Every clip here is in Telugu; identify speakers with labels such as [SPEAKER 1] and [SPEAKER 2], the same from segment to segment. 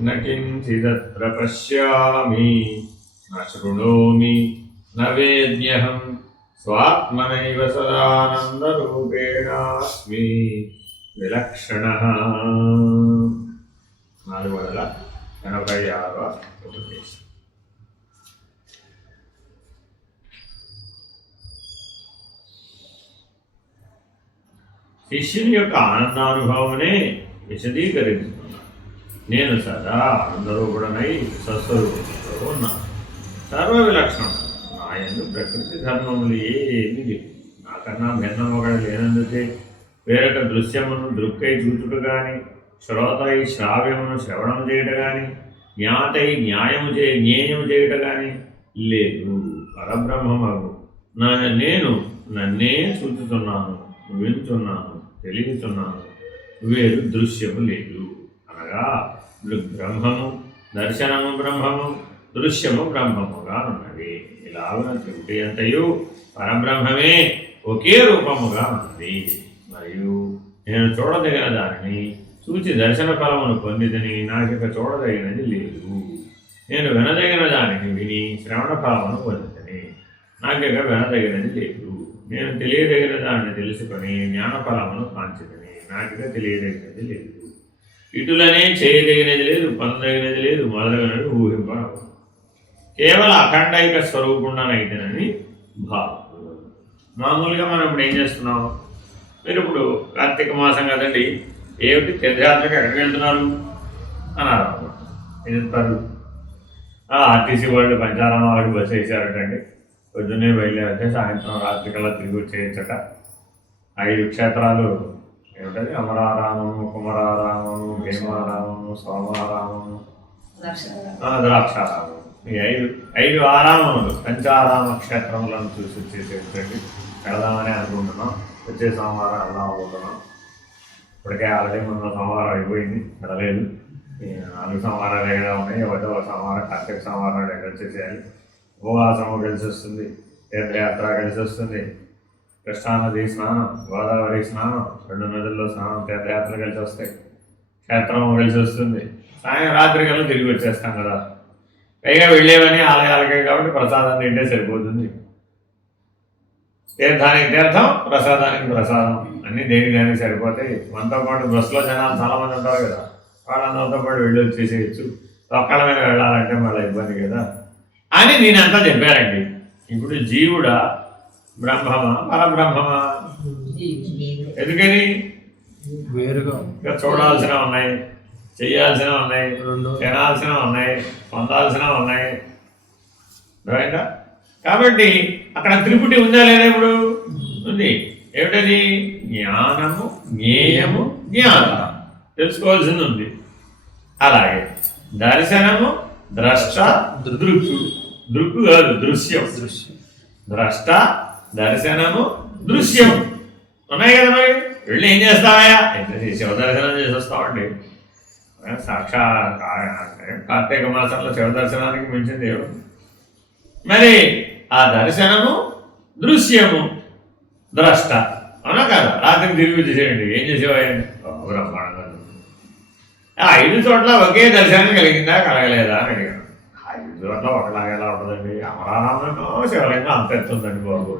[SPEAKER 1] न किञ्चिदत्र पश्यामि न शृणोमि न वेद्यहं स्वात्मनैव सदानन्दरूपेणास्मि विलक्षणः నాలుగు వందల ఎనభై ఆరవ ఉపదేశం శిష్యుని యొక్క ఆనందానుభవమే విశదీకరిస్తున్నాను నేను సదా ఆనందరూపుడనై సస్వరూపంలో ఉన్నాను. సర్వ విలక్షణం నా ప్రకృతి ధర్మములు ఏమి లేవు. నాకన్నా భిన్నం ఒకటి లేనందుకే వేరొక దృశ్యమును దృక్కై చూచుట కానీ శ్రోతై శ్రావ్యమును శ్రవణం చేయుట కానీ జ్ఞాతై న్యాయము చే జ్ఞేయము చేయుట కానీ లేదు. పరబ్రహ్మమగు. నా నేను నన్నే చూచుతున్నాను వింటున్నాను తెలియచున్నాను. వేరు దృశ్యము లేదు. అనగా బ్రహ్మము దర్శనము బ్రహ్మము దృశ్యము బ్రహ్మముగా ఉన్నది. ఇలాగున త్రిపుటి అంతయు పరబ్రహ్మమే ఒకే రూపముగా ఉన్నది. మరియు నేను చూడదగిన దానిని చూచి దర్శన ఫలమును పొందిదని నాకిక చూడదగినది లేదు. నేను వినదగిన దానిని విని శ్రవణ ఫలమును పొందిదని నాకిక వినదగినది లేదు. నేను తెలియదగిన దాన్ని తెలుసుకొని జ్ఞానఫలమును కాంచిదని నాకిక తెలియదగినది లేదు. ఇటులనే చేయదగినది లేదు పొందదగినది లేదు మొదలగినది ఊహింపడం కేవలం అఖండైక స్వరూపుండనైతేనని భావం మామూలుగా మనం ఇప్పుడు ఏం చేస్తున్నాం? మీరు ఇప్పుడు కార్తీక మాసం కదండి ఏమిటి తీర్థయాత్రకు ఎక్కడికి వెళ్తున్నారు? అన్నారు ఏం చెప్తారు ఆర్టీసీ వాళ్ళు పంచారామ వాళ్ళు బస్సు వేసారటండి. పొద్దున్నే బయలుదేరితే సాయంత్రం రాత్రికల్లా తిరిగి వచ్చేయచ్చట. ఐదు క్షేత్రాలు ఏమిటది? అమరారామము కుమరారామము భీమారామము సోమారామము ఆ, ద్రాక్షారామం. ఈ ఐదు ఐదు ఆరామములు పంచారామ క్షేత్రములను చూసి వచ్చేసేటండి వెళదామని అనుకుంటున్నాం. వచ్చే సోమవారం వెళ్దాం అనుకుంటున్నాం. ఇప్పటికే ఆల్రెడీ మొన్న సోమవారం అయిపోయింది. వెళ్ళలేదు. నాలుగు సోమవారాలు ఏదో ఉన్నాయి. ఒకటో సోమవారం కార్తీక సోమవారం వచ్చేసేయాలి. ఉపవాసము కలిసి వస్తుంది. తీర్థయాత్ర కలిసి వస్తుంది. కృష్ణానది స్నానం గోదావరి స్నానం రెండు నదుల్లో స్నానం తీర్థయాత్ర కలిసి వస్తాయి. క్షేత్రం కలిసి వస్తుంది. సాయం రాత్రి కల్లా తిరిగి వచ్చేస్తాం కదా. పైగా వెళ్ళేవని ఆలయాలకే కాబట్టి ప్రసాదం తింటే సరిపోతుంది. తీర్థానికి తీర్థం ప్రసాదానికి ప్రసాదం. అన్నీ దేనికి దానికి సరిపోతాయి. మనతో పాటు బస్సులో జనాలు చాలామంది ఉంటారు కదా. వాళ్ళందరితో పాటు వెళ్ళి వచ్చేసేయచ్చు. ఒక్కళ్ళ మీద వెళ్ళాలంటే మళ్ళీ ఇబ్బంది కదా. అని నేనంతా చెప్పారండి. ఇప్పుడు జీవుడా బ్రహ్మమా? పరబ్రహ్మమా? ఎందుకని?
[SPEAKER 2] వేరుగా
[SPEAKER 1] చూడాల్సినవి ఉన్నాయి చేయాల్సినవి ఉన్నాయి
[SPEAKER 2] రెండు.
[SPEAKER 1] తినాల్సినవి ఉన్నాయి పొందాల్సినవి ఉన్నాయి. అర్థమైందా? కాబట్టి అక్కడ త్రిపుటి ఉందా లేదా ఇప్పుడు? ఉంది. ఏమిటది? జ్ఞానము జ్ఞేయము జ్ఞాన తెలుసుకోవాల్సింది ఉంది. అలాగే దర్శనము ద్రష్ట దృక్కు దృక్కు కాదు దృశ్యం.
[SPEAKER 2] దృశ్యం.
[SPEAKER 1] ద్రష్ట దర్శనము దృశ్యం. ఉన్నాయి కదా మరి? వెళ్ళి ఏం చేస్తావయ్యా? అయితే శివ దర్శనం చేసి వస్తామండి సాక్షా కార్తీక మాసంలో శివ దర్శనానికి మించింది మరి ఆ దర్శనము దృశ్యము ద్రష్ట. అవునా కదా? రాత్రి తిరిగి చేసేయండి ఏం చేసేవాయండి బ్రహ్మాండంగా ఆ ఐదు చోట్ల ఒకే దర్శనం కలిగిందా కలగలేదా అని అడిగాను. ఐదు చోట్ల ఒకలాగేలా ఎలా ఉంటుందండి శివలింగం అంత ఎత్తుందండి బాబు.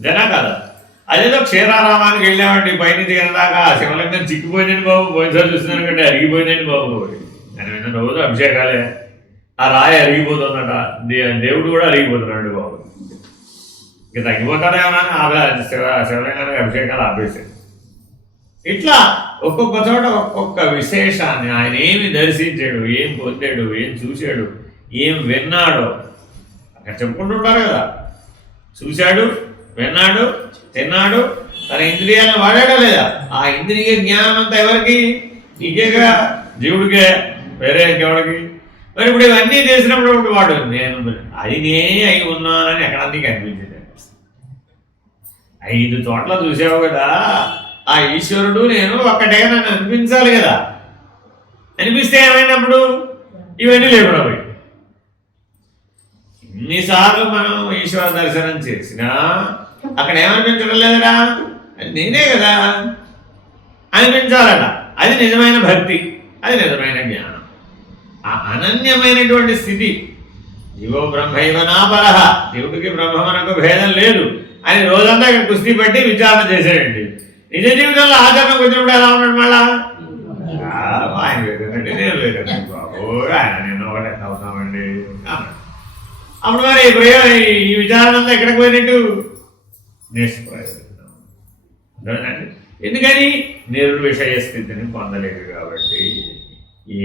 [SPEAKER 1] జనా కదా? అదేదో క్షీరారామానికి వెళ్ళామండి పైన దిగినదాకా శివలింగం చిక్కిపోయిందండి బాబు. పోయినసారి చూస్తున్నాను కంటే అరిగిపోయిందండి బాబు. నేను విన్న రోజు అభిషేకాలే. ఆ రాయి అరిగిపోతుందట. దేవుడు కూడా అరిగిపోతున్నాడు బాబు. ఇక తగ్గిపోతాడేమో అని ఆపే శివ శివలింగానికి అభిషేకాలు ఆపేసాడు ఇట్లా ఒక్కొక్క చోట ఒక్కొక్క విశేషాన్ని ఆయన ఏమి దర్శించాడు ఏం పొందాడు ఏం చూశాడు ఏం విన్నాడో? అక్కడ చెప్పుకుంటుంటారు కదా. చూశాడు విన్నాడు తిన్నాడు తన ఇంద్రియాలను వాడాడా లేదా? ఆ ఇంద్రియ జ్ఞానం అంతా ఎవరికి? నీకేగా? జీవుడికే వేరే ఎవరికి మరి ఇప్పుడు ఇవన్నీ చేసినప్పుడు వాడు నేను అది నేనే అయి ఉన్నానని ఎక్కడ నీకు అనిపించింది? ఐదు చోట్ల చూసావు కదా ఆ ఈశ్వరుడు నేను ఒక్కటే నన్ను అనిపించాలి కదా. అనిపిస్తే ఏమైనప్పుడు ఇవన్నీ లేకుండా పోయి. ఎన్నిసార్లు మనం ఈశ్వర దర్శనం చేసినా అక్కడ ఏమనిపించడం లేదురా నేనే కదా. అనిపించాలట. అది నిజమైన భక్తి. అది నిజమైన జ్ఞానం. ఆ అనన్యమైనటువంటి స్థితి. ఇవో బ్రహ్మైవ నాపరహ. దేవుడికి బ్రహ్మమనకు భేదం లేదు. అని రోజంతా ఇక్కడ కుస్తీ పట్టి విచారణ చేశాడండి నిజ జీవితంలో ఆచరణకు వచ్చినప్పుడు ఎలా ఉన్నాడు మళ్ళా? ఆయన వేరేనండి నేను వేరేనండి బాబు ఆయన నేను ఒకటే అవుతామండి అన్నాడు అప్పుడు మరి ఈ ప్రయోగం ఈ విచారణ అంతా ఎక్కడికి పోయినట్టు? నిష్ప్రయోజనం? ఎందుకని? నిర్విషయ స్థితిని పొందలేదు కాబట్టి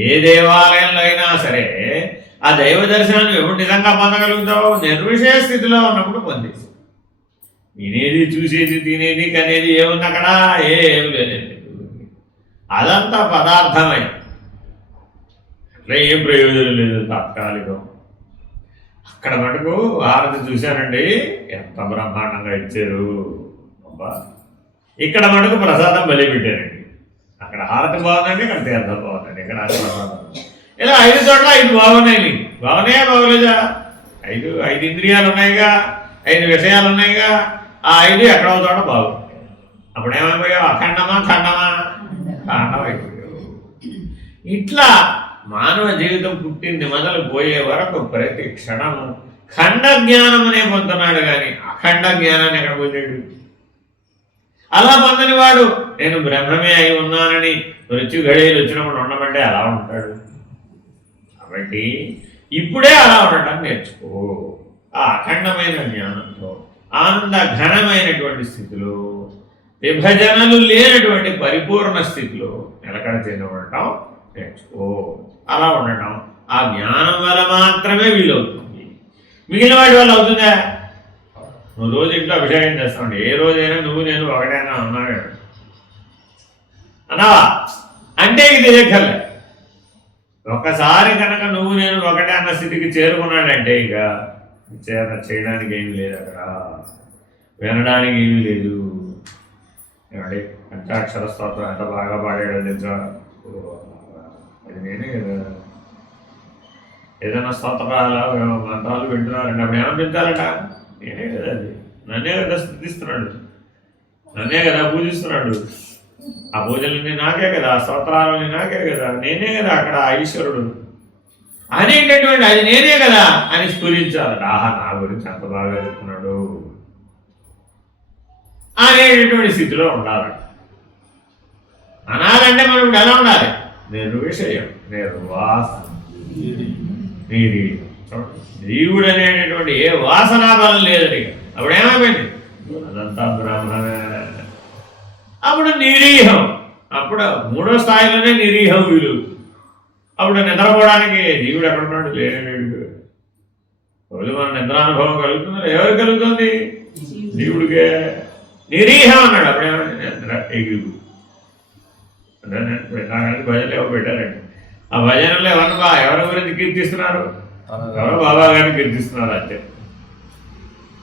[SPEAKER 1] ఏ దేవాలయంలో అయినా సరే ఆ దైవ దర్శనాన్ని ఎప్పుడు నిజంగా పొందగలుగుతావు? నిర్విషయ స్థితిలో ఉన్నప్పుడు పొందేసి వినేది చూసేది తినేది కనేది ఏముంది అక్కడ ఏం లేదండి. అదంతా పదార్థమై. అట్లా ఏం ప్రయోజనం లేదు తాత్కాలికం. అక్కడ మటుకు ఆరతి చూశానండి. ఎంత బ్రహ్మాండంగా ఇచ్చారు. అబ్బా. ఇక్కడ మటుకు ప్రసాదం బలి పెట్టారండి. అక్కడ హారతి బాగుందండి ఇక్కడ తీర్థం బాగుందండి. ఇక్కడ అది ప్రసాదం. ఇలా ఐదు చోట్ల ఐదు బాగున్నాయి బాగున్నాయా బాగోలేదా? ఐదు ఐదు ఇంద్రియాలు ఉన్నాయిగా ఐదు విషయాలు ఉన్నాయిగా. ఆ ఐదు ఎక్కడో చోట బాగుంటాయి అప్పుడు ఏమైపోయావు అఖండమా ఖండమా? ఖండమైపోయావు. ఇట్లా మానవ జీవితం పుట్టింది మొదలు పోయే వరకు ప్రతి క్షణము ఖండ జ్ఞానం అనే పొందుతున్నాడు కానీ అఖండ జ్ఞానాన్ని ఎక్కడ పొందాడు? అలా పొందని వాడు నేను బ్రహ్మమే అయి ఉన్నానని మృత్యు గడియలు వచ్చినప్పుడు ఉండమంటే అలా ఉంటాడు. కాబట్టి ఇప్పుడే అలా ఉండటం నేర్చుకో. ఆ అఖండమైన జ్ఞానంతో ఆనంద ఘనమైనటువంటి స్థితిలో విభజనలు లేనటువంటి పరిపూర్ణ స్థితిలో నిలకడ చెంది నేర్చుకో అలా ఉండటం. ఆ జ్ఞానం వల్ల మాత్రమే వీలవుతుంది. మిగిలిన వాటి వల్ల అవుతుందా? నువ్వు రోజు ఇంట్లో అభిషేకం చేస్తావు ఏ రోజైనా నువ్వు నేను ఒకటైనా అన్నాడు. అన్నావా? అంటే ఇది తెలియకర్లే ఒక్కసారి కనుక నువ్వు నేను ఒకటే అన్న స్థితికి చేరుకున్నాడంటే ఇక చేత చేయడానికి ఏమి లేదు అక్కడ. వినడానికి ఏమీ లేదు. ఏమండి? పంచాక్షర స్తోత్రం ఎంత బాగా పాడాడో తెలుసా? ఓ, అది నేనే కదా. ఏదైనా స్తోత్రాల మంత్రాలు వింటున్నారండి. అప్పుడు ఏమనిపించాలట నేనే కదా అది. నన్నే కదా స్థుతిస్తున్నాడు. నన్నే కదా పూజిస్తున్నాడు. ఆ పూజలన్నీ నాకే కదా స్తోత్రాలని నాకే కదా. నేనే కదా అక్కడ ఈశ్వరుడు. అనేటటువంటి అది నేనే కదా అని స్ఫురించాలట ఆహా నా గురించి అంత బాగా చెప్తున్నాడు. అనేటటువంటి స్థితిలో ఉండాలట అనాలంటే మనం ఎలా ఉండాలి? నిర్విషయం నిర్వాసన నీది. జీవుడు అనేటటువంటి ఏ వాసనా బలం లేదని. అప్పుడు ఏమైపోయింది? అదంతా బ్రహ్మమే అప్పుడు నిరీహం. అప్పుడు మూడో స్థాయిలోనే నిరీహం వీలు అప్పుడు నిద్రపోవడానికి జీవుడు ఎక్కడున్నాడు? లేడు. రోజు మన నిద్రానుభవం కలుగుతుంది ఎవరు కలుగుతుంది? జీవుడికే. నిరీహం అన్నాడు. అప్పుడేమన్నా నిద్ర ఎగురు అదే నాకు భజనలు ఎవరు పెట్టారండి? ఆ భజనలో ఎవరు బా ఎవరి గురించి కీర్తిస్తున్నారు? ఎవరో బాబా గారిని కీర్తిస్తున్నారు అంతే.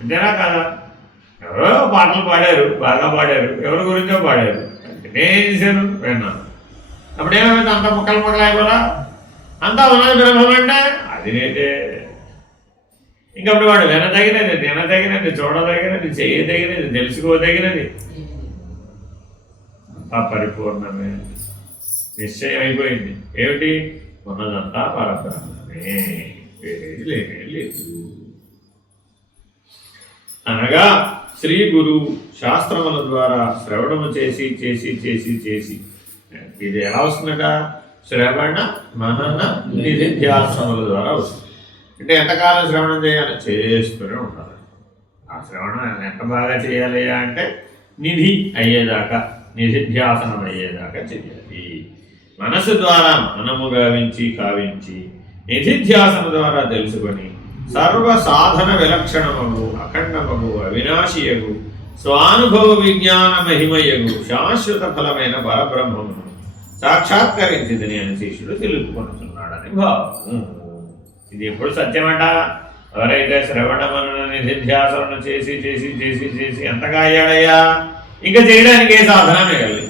[SPEAKER 1] అంతేనా కాదా? ఎవరో పాటలు పాడారు బాగా పాడారు ఎవరి గురించో పాడారు. అంటే నేను చేశాను? విన్నాను అప్పుడు ఏమైంది? అంత ముక్కలు ముక్కలు అయిపోరా అంతా ఉన్నది బ్రహ్మం అంటే? అది నేనే. ఇంకప్పుడు వాడు వినదగినది తినదగినది చూడదగినది చేయదగినది తెలుసుకోదగినది. అంతా పరిపూర్ణమే. నిశ్చయం అయిపోయింది ఏమిటి? ఉన్నదంతా పరబ్రహ్మమే. వేరేది లేనే లేదు. అనగా శ్రీ గురు శాస్త్రముల ద్వారా శ్రవణము చేసి చేసి చేసి చేసి. ఇది ఎలా వస్తుందట? శ్రవణ మనన నిధిధ్యాసముల ద్వారా వస్తుంది. అంటే ఎంతకాలం శ్రవణం చేయాలి? చేస్తూనే ఉండాలి. ఆ శ్రవణం ఎంత బాగా చేయాలి అంటే నిధి అయ్యేదాకా. నిధిధ్యాసనం అయ్యేదాకా చేయాలి మనసు ద్వారా మనము గావించి కావించి నిధిధ్యాసన ద్వారా తెలుసుకొని సర్వ సాధన విలక్షణమగు అఖండమగు అవినాశియగు స్వానుభవ విజ్ఞాన మహిమయగు శాశ్వత ఫలమైన పరబ్రహ్మమును సాక్షాత్కరించిందని అని శిష్యుడు తెలుపుకొనుతున్నాడని భావం ఇది ఎప్పుడు సత్యమట? ఎవరైతే శ్రవణ మనన చేసి చేసి చేసి చేసి ఎంతగా అయ్యాడయ్యా ఇంకా చేయడానికి ఏ సాధన మిగలేదు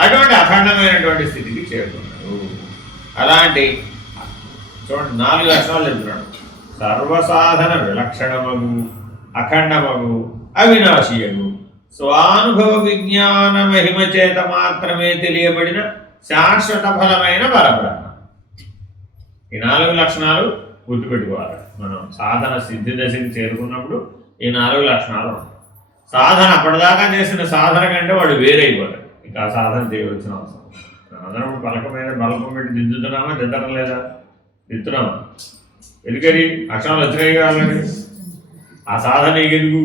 [SPEAKER 1] అటువంటి అఖండమైనటువంటి స్థితికి చేరుకున్నాడు. అలాంటి చూడండి నాలుగు లక్షణాలు చెప్తున్నాడు. సర్వసాధన విలక్షణమగు అఖండమగు అవినాశీయము స్వానుభవ విజ్ఞాన మహిమ చేత మాత్రమే తెలియబడిన శాశ్వత ఫలమైన పరబ్రహ్మ. ఈ నాలుగు లక్షణాలు గుర్తుపెట్టుకోవాలి. మనం సాధన సిద్ధి దశకి చేరుకున్నప్పుడు ఈ నాలుగు లక్షణాలు ఉంటాయి. సాధన అప్పటిదాకా చేసిన సాధన కంటే వాడు వేరైపోతాడు ఇంకా ఆ సాధన చేయవలసిన అవసరం సాధన అందరం పలక మీద బలపం పెట్టి దిద్దుతున్నామా దిద్దడం లేదా? దిద్దుతున్నామా ఎందుకని అక్షరాలు వచ్చినాయి కావాలండి ఆ సాధన నీకెందుకు?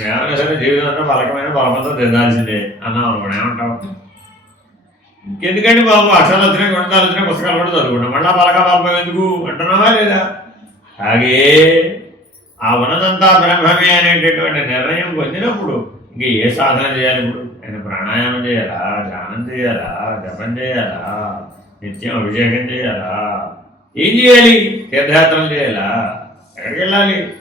[SPEAKER 1] ఏమైనా సరే జీవితం బలకమైన బలమంతా దిద్దాల్సిందే అన్నాం అనుకోండి. ఏమంటావు? ఇంకెందుకండి బాబు? అక్షరాలు వచ్చినాయి గుణాలు వచ్చినాయి పుస్తకాలు కూడా చదువుకుంటాం. మళ్ళీ బలక బలపం ఎందుకు? అంటున్నావా లేదా? అలాగే ఆ ఉన్నదంతా బ్రహ్మమే అనేటటువంటి నిర్ణయం పొందినప్పుడు ఇంక ఏ సాధన చేయాలి ఇప్పుడు? ఆయన ప్రాణాయామం చేయాలా? ధ్యానం చేయాలా? జపం చేయాలా? నిత్యం అభిషేకం చేయాలా? ఏం చేయాలి? తీర్థయాత్రలు చేయాలా? ఎక్కడికి వెళ్ళాలి?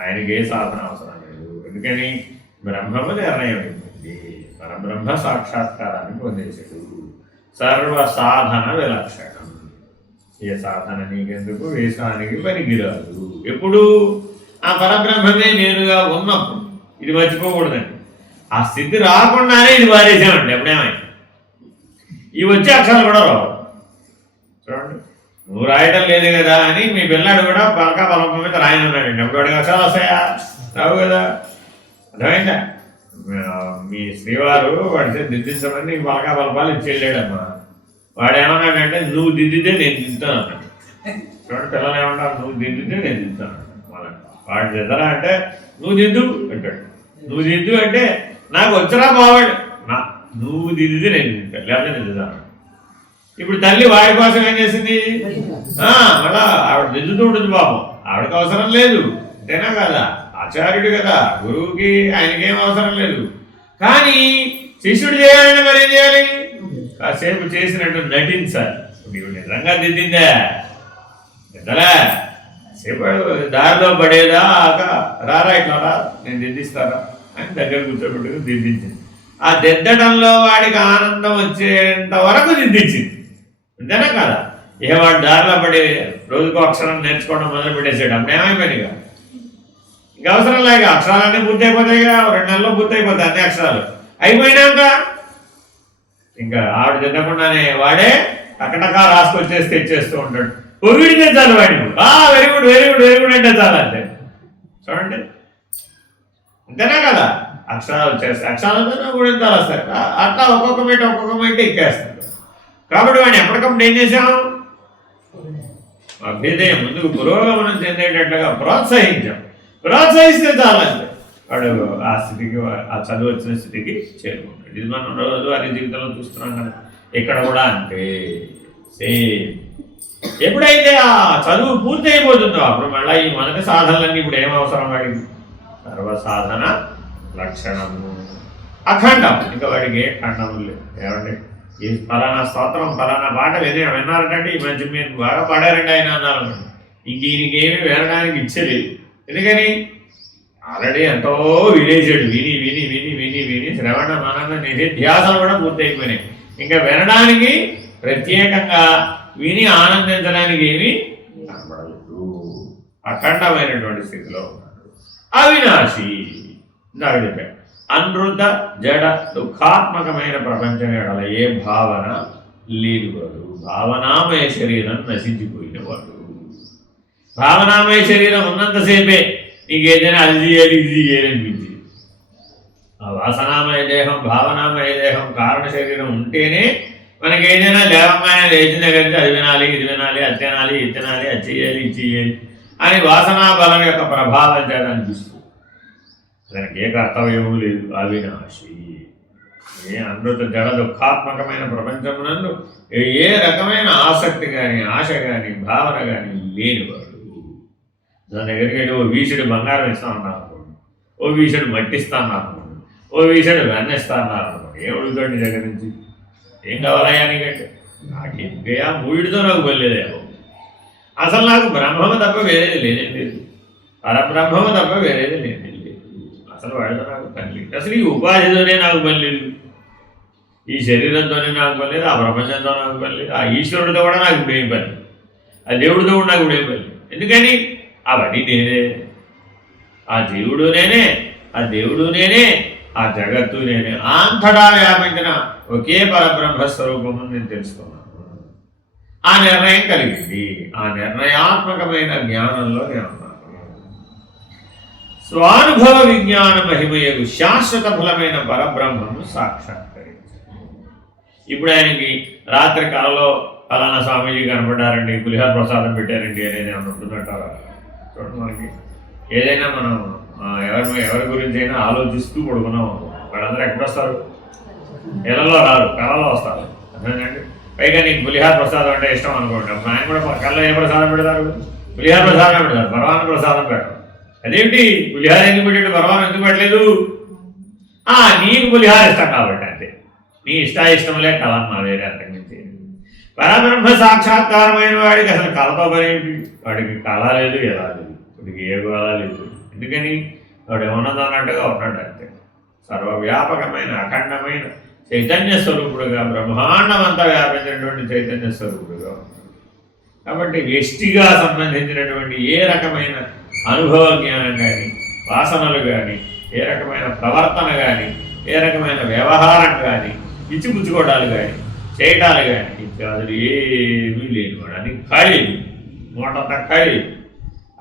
[SPEAKER 1] ఆయనకి ఏ సాధన అవసరం లేదు. ఎందుకని? బ్రహ్మము నిర్ణయం అయిపోయింది పరబ్రహ్మ సాక్షాత్కారాన్ని పొందేశాడు. సర్వ సాధన విలక్షణం. ఏ సాధన నీకెందుకు వేసానికి పనికిరాదు? ఎప్పుడు ఆ పరబ్రహ్మమే నేనుగా ఉన్నప్పుడు ఇది మర్చిపోకూడదండి. ఆ స్థితి రాకుండానే ఇది వారేసామండి ఎప్పుడేమైంది ఇవి వచ్చే అక్షరాలు కూడా రావు. చూడండి నువ్వు రాయటం లేదు కదా అని మీ పిల్లాడు కూడా పలక బలపం మీద రాయనున్నాడండి. అప్పుడు వాడికి అక్షరాలు వస్తాయా? రావు కదా. అర్థమైందా? మీ శ్రీవారు వాడి దిద్దించమని పలక బలపాలు ఇచ్చి వెళ్ళాడమ్మా వాడు ఏమన్నాడంటే నువ్వు దిద్దితే నేను దిద్దుతాను అన్నాడు. చూడండి పిల్లలు ఏమంటారు? నువ్వు దిద్దితే నేను దిద్దుతాను అన్నాడు. వాడు దిద్దరా అంటే నువ్వు దిద్దు అంటాడు. నువ్వు దిద్దు అంటే నాకు వచ్చరా బావాడు నా నువ్వు దిద్దితే నేను దిద్దుతాను లేకపోతే నేను దిద్దాను ఇప్పుడు తల్లి వాడి కోసం ఏం చేసింది? ఆ, మళ్ళా ఆవిడ దిద్దుతూ ఉంటుంది పాపం. ఆవిడకి అవసరం లేదు. అంతేనా కదా? ఆచార్యుడు కదా. గురువుకి ఆయనకేం అవసరం లేదు. కానీ శిష్యుడు చేయాలంటే మరి ఏం చేయాలి? కాసేపు చేసినట్టు నటించాలి నీవు నిజంగా దిద్దిందా. నిద్రలే సేపు దారిలో పడేదా ఆక రారా ఇట్లా రా నేను దిద్దిస్తారా అని దగ్గర కూర్చోబెట్టుకు దిద్దించింది. ఆ దిద్దడంలో వాడికి ఆనందం వచ్చేంత వరకు దిద్దించింది. అంతేనా కదా? ఏ వాడు దారిలో పడి రోజుకు అక్షరం నేర్చుకోవడం మొదలు పెట్టేసాడు అప్పుడు ఇక? ఇంకా అవసరం లేక అక్షరాలన్నీ పూర్తి అయిపోతాయిగా రెండు నెలల్లో పూర్తి అయిపోతాయి అన్ని అక్షరాలు. అయిపోయినాక ఇంకా ఆవిడ తినకుండానే వాడే టకటకా రాసుకొచ్చేసి తెచ్చేస్తూ ఉంటాడు. పొగిడితే చాలు వాడి ఆ very good very good very good అంటే చాలా అంతే. చూడండి. అంతేనా కదా? అక్షరాలు చేస్తే అక్షరాలతో కూడా వస్తాయి అట్లా ఒక్కొక్క మీట ఒక్కొక్క మీట ఎక్కేస్తారు. కాబట్టి వాడిని ఎప్పటికప్పుడు ఏం చేశాం? అభ్యుదయం ముందుకు పురోగమనం చెందేటట్లుగా ప్రోత్సహించాం. ప్రోత్సహిస్తే చాలంటే వాడు ఆ స్థితికి ఆ చదువు వచ్చిన స్థితికి చేరుకుంటాడు ఇది మనం రోజు వారి జీవితంలో చూస్తున్నాం కదా. ఇక్కడ కూడా అంతే. సేమ్. ఎప్పుడైతే ఆ చదువు పూర్తి అయిపోతుందో అప్పుడు మళ్ళీ ఈ మొదటి సాధనలన్నీ ఇప్పుడు ఏం అవసరం వాడికి? సర్వసాధన లక్షణము. అఖండం. ఇంకా వాడికి ఏ ఖండము లేదు. ఏమండి? ఈ ఫలానా స్తోత్రం ఫలానా పాట ఏదైనా విన్నారటండి ఈ మధ్య మీరు బాగా పాడారండి ఆయన అన్నారు ఇంక ఈయనకి ఏమి వినడానికి ఇచ్చేది ఎందుకని? ఆల్రెడీ ఎంతో వినేసాడు విని శ్రవణ మనన నిధిధ్యాసలు కూడా పూర్తయిపోయినాయి. ఇంకా వినడానికి ప్రత్యేకంగా విని ఆనందించడానికి ఏమి కనబడలేదు. అఖండమైనటువంటి స్థితిలో ఉన్నాడు. అవినాశి. ఇందాక చెప్పాను. అనృత జడ దుఃఖాత్మకమైన ప్రపంచం ఎడల ఏ భావన లేదు వాడు. భావనామయ శరీరం నశించిపోయిన వాడు. భావనామయ శరీరం ఉన్నంతసేపే నీకు ఏదైనా అది చేయాలి ఇది చేయాలనిపించింది ఆ వాసనామయ దేహం భావనామయ దేహం కారణ శరీరం ఉంటేనే మనకి ఏదైనా లేవంగానే లేచిన దగ్గర అది వినాలి ఇది వినాలి అది తినాలి ఇది తినాలి అది చేయాలి ఇది చేయాలి అని వాసనా బలం యొక్క ప్రభావం చేత అనిపిస్తుంది. దానికి ఏ కర్తవ్యము లేదు. అవినాశి. ఏ అమృత జడ దుఃఖాత్మకమైన ప్రపంచమునందు ఏ- ఏ రకమైన ఆసక్తి కానీ ఆశ కానీ భావన కానీ లేనివాడు. దాని దగ్గరికి వెళ్ళి ఓ వీసుడు బంగారం ఇస్తామన్నారు ఓ వీసుడు మట్టిస్తామన్నారు ఓ వేసాడు వెన్న ఇస్తా అన్నారు అనుకోండి. నీ దగ్గర నుంచి? ఏం కావాలయ్యా నీకంటే? నాకు ఎందుకయ్యా మూడితో నాకు వెళ్ళలేదేమో అసలు నాకు బ్రహ్మమ తప్ప వేరేది లేదే లేదు. పరబ్రహ్మము తప్ప వేరేది లేదే లేదు. అసలు వాడితో నాకు పని అసలు ఈ ఉపాధితోనే నాకు పని లేదు. ఈ శరీరంతోనే నాకు పని లేదు ఆ ప్రపంచంతో నాకు పని లేదు ఆ ఈశ్వరుడితో కూడా నాకు ఇప్పుడు ఏం పని ఆ దేవుడితో కూడా నాకు ఇప్పుడు ఏం పని లేదు. ఎందుకని? అవన్నీ నేనే. ఆ జీవుడు నేనే ఆ దేవుడు నేనే. ఆ జగత్తు నేను అంతటా వ్యాపించిన ఒకే పరబ్రహ్మ స్వరూపము నేను తెలుసుకున్నాను. ఆ నిర్ణయం కలిగింది. ఆ నిర్ణయాత్మకమైన జ్ఞానంలో నేను ఉన్నాను స్వానుభవ విజ్ఞాన మహిమయకు శాశ్వత ఫలమైన పరబ్రహ్మను సాక్షాత్కరించాను. ఇప్పుడు ఆయనకి రాత్రి కాలంలో ఫలానా స్వామీజీ కనపడ్డారండి పులిహార ప్రసాదం పెట్టారండి అనేది ఏమైనా ఉంటుందంటారా? చూడండి మనకి. ఏదైనా మనం ఎవరి ఎవరి గురించి అయినా ఆలోచిస్తూ పడుకున్నాం అనుకో. వాళ్ళందరూ ఎక్కడొస్తారు నెలలో రారు కళలో వస్తారు. పైగా నీకు పులిహార ప్రసాదం అంటే ఇష్టం అనుకోండి. ఆయన కూడా కళ్ళలో ఏ ప్రసాదం పెడతారు? పులిహార ప్రసాదం పెడతారు. పరమాన ప్రసాదం పెట్టడం అదేంటి పులిహార ఎందుకు పెట్టాడు? పరమానం ఎందుకు పెట్టలేదు? ఆ నీకు పులిహార ఇష్టం కాబట్టి అంతే. నీ ఇష్టాయిష్టములే కలన్నా వేరే అంతకుమించి. పరబ్రహ్మ సాక్షాత్కారమైన వాడికి అసలు కళతో పని వాడికి కళ లేదు ఎలా లేదు. వాడికి ఏ గోళ లేదు. ఎందుకని? వాడు ఏమన్నది ఉన్నాడు అంతే. సర్వవ్యాపకమైన అఖండమైన చైతన్య స్వరూపుడుగా బ్రహ్మాండమంతా వ్యాపించినటువంటి చైతన్య స్వరూపుడుగా ఉన్నాడు. కాబట్టి వ్యష్టిగా సంబంధించినటువంటి ఏ రకమైన అనుభవ జ్ఞానం కానీ వాసనలు కానీ ఏ రకమైన ప్రవర్తన కానీ ఏ రకమైన వ్యవహారం కానీ ఇచ్చిపుచ్చుకోవడాలు కానీ చేయటాలు కానీ ఇత్యాదులు ఏమీ లేనివాడు. అని ఖాళీ. మూటంతా ఖాళీ.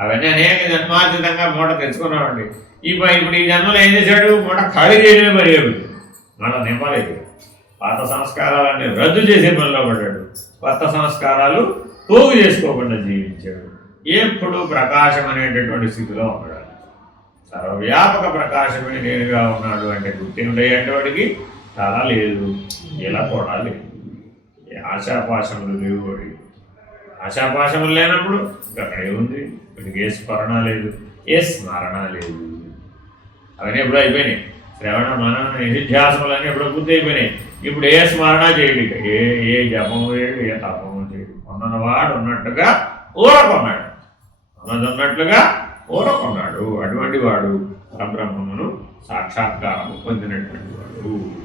[SPEAKER 1] అవన్నీ అనేక జన్మాతీతంగా మూట తెచ్చుకున్నామండి. ఇప్పుడు ఇప్పుడు ఈ జన్మలు ఏం చేశాడు? మూట ఖాళీ చేయడమే మర్యాదు మన నింపలేదు పాత సంస్కారాలన్నీ రద్దు చేసే పనిలో పడ్డాడు. కొత్త సంస్కారాలు పోగు చేసుకోకుండా జీవించాడు. ఎప్పుడు ప్రకాశం అనేటటువంటి స్థితిలో ఉన్నాడు. సర్వవ్యాపక ప్రకాశమే నేనుగా ఉన్నాడు అంటే గుర్తిండే వాడికి చాలా లేదు ఇలా కూడా లేదు. ఆశాపాశములు లేవు వాడికి. ఆశాపాశములు లేనప్పుడు ఇంకా ఉంది. వీడికి ఏ స్మరణ లేదు. ఏ స్మరణ లేదు. అవన్నీ ఎప్పుడో అయిపోయినాయి. శ్రవణ మన నిధిధ్యాసములన్నీ ఎప్పుడో పూర్తి అయిపోయినాయి ఇప్పుడు ఏ స్మరణ చేయడు ఏ ఏ జపము చేయడు ఏ తపము చేయడు. ఉన్నవాడు ఉన్నట్టుగా ఊరకున్నాడు. ఉన్నదన్నట్లుగా ఉన్నట్లుగా అటువంటి వాడు పరబ్రహ్మమును సాక్షాత్కారము పొందినటువంటి వాడు.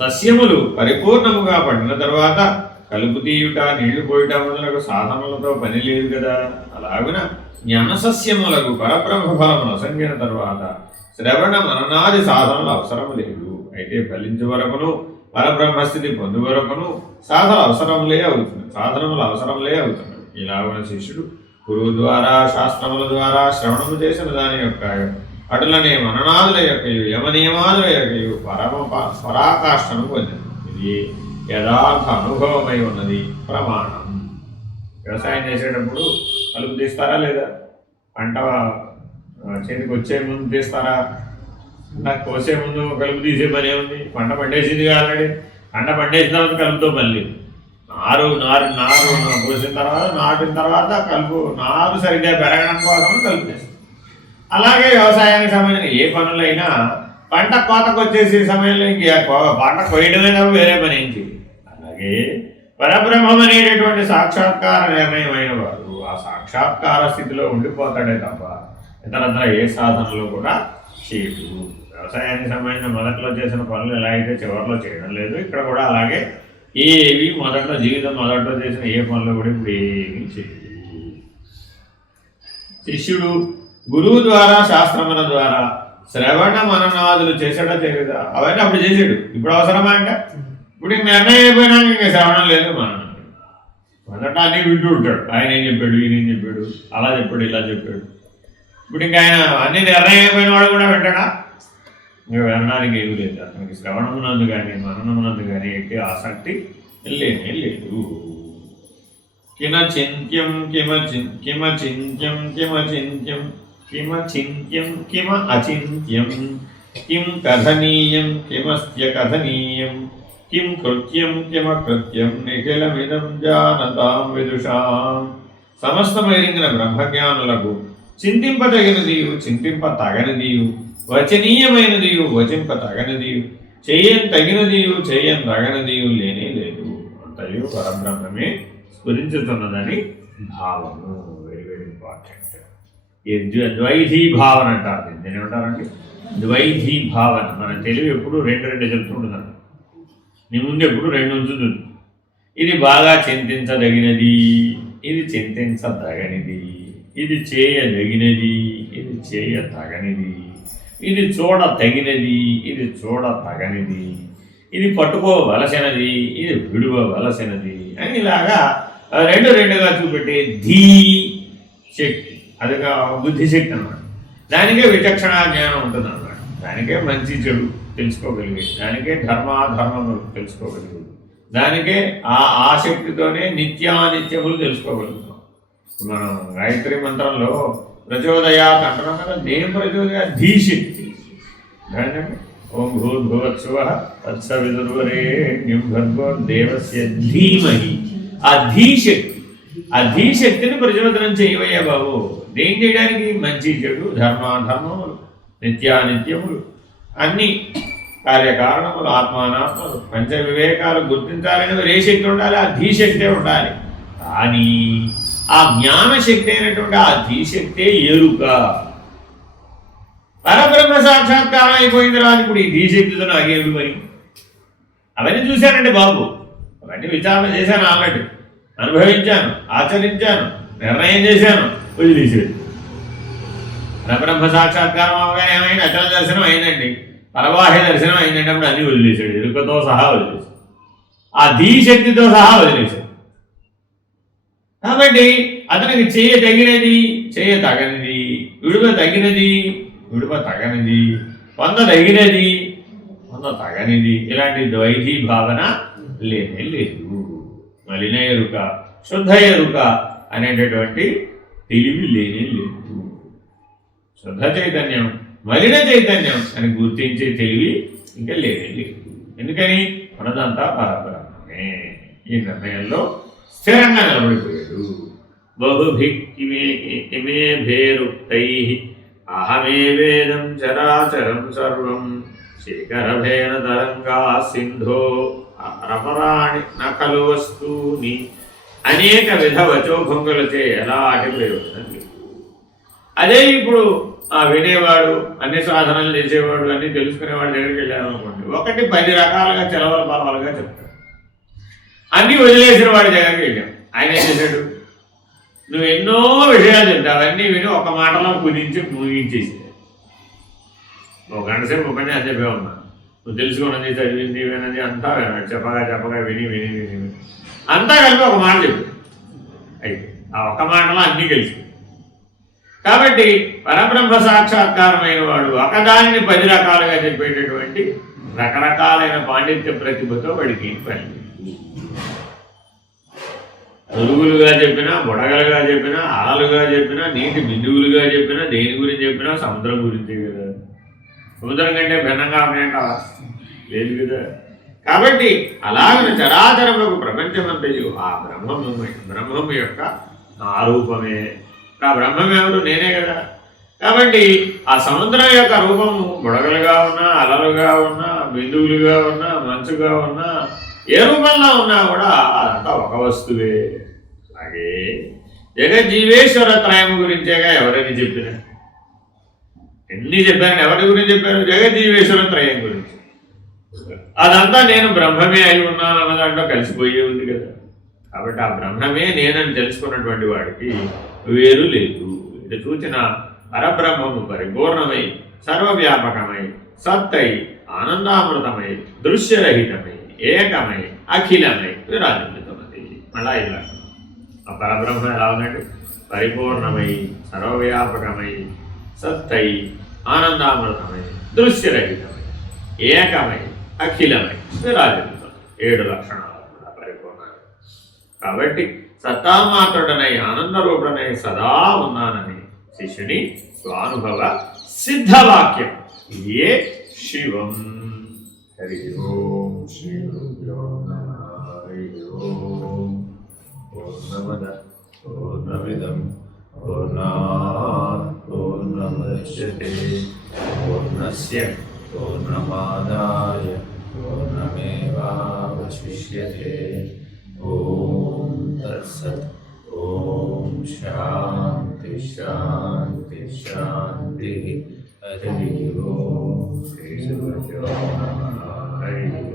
[SPEAKER 1] సస్యములు పరిపూర్ణముగా పడిన తర్వాత కలుపు తీయుట నీళ్ళు పోయుట మొదలగు సాధనలతో పని లేదు కదా అలాగున జ్ఞానసస్యములకు పరబ్రహ్మ ఫలమును తర్వాత శ్రవణ మననాది సాధనలు అవసరం లేదు. అయితే ఫలించు వరకును పరబ్రహ్మస్థితి పొందు వరకును సాధన అవసరములే అవుతుంది సాధనములు అవసరములే అవుతుంది ఇలాగున శిష్యుడు గురువు ద్వారా శాస్త్రముల ద్వారా శ్రవణము చేసిన దాని యొక్క అటులనే మననాదుల యొక్క యమనియమాదుల యొక్క పరమ ప- పరాకాష్ఠను పొందింది ఇది యథార్థ అనుభవమై ఉన్నది ప్రమాణం. వ్యవసాయం చేసేటప్పుడు కలుపు తీస్తారా లేదా? పంట చేతికి వచ్చే ముందు తీస్తారా? నాకు కోసే ముందు కలుపు తీసే పని ఏముంది? పంట పండేసింది ఆల్రెడీ. పంట పండేసిన తర్వాత కలుపుతో పని లేదు నారు నారు నారు పోసిన తర్వాత నాటిన తర్వాత కలుపు నారు సరిగ్గా పెరగడం కోసం కలుపు అలాగే వ్యవసాయానికి సంబంధించిన ఏ పనులైనా పంట కోతకు వచ్చేసే సమయంలో ఇంక పంట కొయ్యడమే తప్ప వేరే పని ఏం చేయాలి అలాగే పరబ్రహ్మమనేటటువంటి సాక్షాత్కార నిర్ణయమైన వాడు ఆ సాక్షాత్కార స్థితిలో ఉండిపోతాడే తప్ప ఇతరత్ర ఏ సాధనలో కూడా చేయడు. వ్యవసాయానికి సంబంధించిన మొదట్లో చేసిన పనులు ఎలా అయితే చివరిలో చేయడం లేదు ఇక్కడ కూడా అలాగే ఏవి మొదట్లో జీవితం మొదట్లో చేసిన ఏ పనులు కూడా ఇప్పుడు ఏమీ చేయదు శిష్యుడు గురువు ద్వారా శాస్త్రముల ద్వారా శ్రవణ మననాదులు చేసాడా చేయదా అవన్నీ అప్పుడు చేసాడు. ఇప్పుడు అవసరమా అంటే? ఇప్పుడు నిర్ణయం అయిపోయినాక ఇంకా శ్రవణం లేదు మనం లేదు. మొదట అన్ని వింటూ ఉంటాడు. ఆయన ఏం చెప్పాడు ఈయన ఏం చెప్పాడు అలా చెప్పాడు ఇలా చెప్పాడు. ఇప్పుడు ఇంకా ఆయన అన్ని నిర్ణయం అయిపోయిన వాడు కూడా వింటాడా ఇంకా వినడానికి ఏమి లేదు. అతనికి శ్రవణమునందు కానీ మననమునందు కానీ ఎట్టి ఆసక్తి లేనే లేదు. కిమచింత్యం కిమచిన్ కిమచింత్యం కిమచింత్యం కిమచింత్యం కిమ అచింత్యం కిం కథనీయం కిమస్య కథనీయం. కిం కృత్యం కిమకృత్యం నిఖిలమిదం జానతాం విదుషాం సమస్తమైన బ్రహ్మజ్ఞానులకు చింతింపదగినదియు చింతింప తగనిదియు వచనీయమైనదియు వచింప తగనిదియు చేయని తగినదియు చేయని తగనిదియు లేనే లేదు అంతయు పరబ్రహ్మమే స్ఫురించుతున్నదని భావము. వెరీ వెరీ ఇంపార్టెంట్ ఈ ద్వైధీ భావన అంటారు దీన్ని. ఏమంటారండి? ద్వైధీ భావన. మన తెలివి ఎప్పుడు రెండు రెండు చెప్తుంటున్నాను నీ ముందు ఎప్పుడు రెండు ఉంచుతుంది. ఇది బాగా చింతించదగినది ఇది చింతించదగనిది ఇది చేయదగినది ఇది చేయతగనిది ఇది చూడ తగినది ఇది చూడ తగనిది ఇది పట్టుకోవలసినది ఇది విడువవలసినది అని ఇలాగా రెండు రెండుగా చూపెట్టే ధీ శక్తి. అది బుద్ధి శక్తి అన్నమాట. దానికే విచక్షణ జ్ఞానం ఉంటుంది అన్నమాట దానికే మంచి చెడు తెలుసుకోగలిగేది దానికే ధర్మాధర్మములు తెలుసుకోగలిగేది దానికే ఆ ఆ శక్తితోనే నిత్యానిత్యములు తెలుసుకోగలుగుతాం. మనం గాయత్రి మంత్రంలో ప్రచోదయాత్ అంటున్నాం కదా దేని ప్రచోదయ? ధీశక్తి. దాన్ని ఓం భూర్భువత్సువ తత్సవిదుర్వరేణ్యం భర్గో దేవస్య ధీమహి. ఆ ధీశక్తి ఆ ధీశక్తిని ప్రచోదనం చేయవయ్యా బాబు. దేం చేయడానికి? మంచి చెడు ధర్మాధర్మములు. నిత్యానిత్యములు. అన్ని కార్యకారణములు ఆత్మానాత్మలు. పంచ వివేకాలు గుర్తించాలని ఏ శక్తి ఉండాలి ఆ ధీశక్తే ఉండాలి. కానీ ఆ జ్ఞానశక్తి అయినటువంటి ఆ ధీశక్తే ఎరుక పరబ్రహ్మ సాక్షాత్కారం అయిపోయిన తర్వాత ఇప్పుడు ఈ ధీశక్తితో నాకేమి మరి అవన్నీ చూశానండి బాబు. అవన్నీ విచారణ చేశాను ఆల్రెడీ. అనుభవించాను ఆచరించాను నిర్ణయం చేశాను. వదిలేసాడు పరబ్రహ్మ సాక్షాత్కారం అవగానే ఏమైంది అచల దర్శనం అయిందండి. పరబాహ్య దర్శనం అయిందంటే అప్పుడు అన్ని వదిలేశాడు. ఎరుకతో సహా వదిలేశాడు. ఆ ధీశక్తితో సహా వదిలేశాడు. కాబట్టి అతనికి చేయ తగినది చేయ తగనిది విడువ తగినది విడువ తగనిది పొంద తగినది పొంద తగనిది. ఇలాంటి ద్వైతీ భావన లేనే లేదు. మలిన ఎరుక శుద్ధ ఎరుక అనేటటువంటి తెలివి లేనే లేదు. శుద్ధ చైతన్యం మలిన చైతన్యం అని గుర్తించే తెలివి ఇంకా లేదే లేదు ఎందుకని? మనదంతా పరబ్రహ్మమే. ఈ నిర్ణయంలో స్థిరంగా నిలబడిపోయాడు. బహుభి ఇమే భేరుక్తై అహమే వేదం చరాచరం సర్వం శేఖరభేన తరంగా సింధో అరపరాణి నకలు వస్తూని అనేక విధ వచోభంగులచే ఎలాంటి ప్రయోజనం లేదు. అదే ఇప్పుడు ఆ వినేవాడు అన్ని సాధనలు చేసేవాడు అన్ని తెలుసుకునేవాడి దగ్గరికి వెళ్ళాను అనుకోండి. ఒకటి పది రకాలుగా చెలవల బలవలుగా చెప్తాడు. అన్ని వదిలేసిన వాడి దగ్గరికి వెళ్ళాం. ఆయన ఏం చేశాడు? నువ్వు ఎన్నో విషయాలు చెప్తావు అవన్నీ విని ఒక మాటలో కుదించి ముగించేసి ఒక గంట సేపు ఉపన్యాసం చెప్పే ఉన్నా నువ్వు తెలుసుకున్నది చదివింది వినది అంతా చెప్పగా చెప్పగా విని విని విని విని. అంతా కలిపి ఒక మాట చెప్పు అయితే ఆ ఒక మాటలో అన్నీ కలిసి కాబట్టి పరబ్రహ్మ సాక్షాత్కారమైన వాడు ఒకదానిని పది రకాలుగా చెప్పేటటువంటి రకరకాలైన పాండిత్య ప్రతిభతో వాడికి పని? లేదు. చెప్పినా బుడగలుగా చెప్పినా అలలుగా చెప్పినా నీటి బిందువులుగా చెప్పినా దేని గురించి చెప్పినా సముద్రం గురించి కదా. సముద్రం కంటే భిన్నంగా ఉన్నాయంటావా లేదు కదా. కాబట్టి అలాగన చరాచరములకు ప్రపంచమంతయు ఆ బ్రహ్మము బ్రహ్మము యొక్క ఆరూపమే ఆ బ్రహ్మం ఎవరు నేనే కదా. కాబట్టి ఆ సముద్రం యొక్క రూపము బుడగలుగా ఉన్నా అలలుగా ఉన్నా బిందువులుగా ఉన్నా మంచుగా ఉన్నా ఏ రూపంలో ఉన్నా కూడా అదంతా ఒక వస్తువే. అలాగే జగజ్జీవేశ్వర త్రయం గురించేగా ఎవరని చెప్పిన? ఎన్ని చెప్పారు ఎవరి గురించి చెప్పారు జగజ్జీవేశ్వర త్రయం గురించి. అదంతా నేను బ్రహ్మమే అయి ఉన్నాను అన్న దాంట్లో కలిసిపోయే ఉంది కదా. కాబట్టి ఆ బ్రహ్మమే నేనని తెలుసుకున్నటువంటి వాడికి వేరు లేదు. ఇది చూచిన పరబ్రహ్మము పరిపూర్ణమై సర్వవ్యాపకమై సత్తై ఆనందామృతమై దృశ్యరహితమై ఏకమై అఖిలమై విరాజిల్లుతున్నది మళ్ళా ఇలా ఆ పరబ్రహ్మ ఎలా ఉందండి పరిపూర్ణమై సర్వవ్యాపకమై సత్తై ఆనందామృతమై దృశ్యరహితమై ఏకమై అఖిలమై విరాజిల్లుతున్నది ఏడు లక్షణాలు కూడా కాబట్టి సతామాతుడనై ఆనందరూపుడనై సదా ఉన్నానని శిష్యుని స్వానుభవ సిద్ధవాక్యం. ఏ శివం? హరి ఓం శ్రీ హరి ఓం. పూర్ణమద
[SPEAKER 2] పూర్ణమిదం పూర్ణాత్ పూర్ణముద్యతే పూర్ణస్య పూర్ణమాదాయ పూర్ణమేవావశిష్యతే ఓం. తత్సత్ ఓం శాంతి శాంతి శాంతి హరి ఓం
[SPEAKER 1] శ్రీ గురుభ్యో నమః. హరి ఓం హర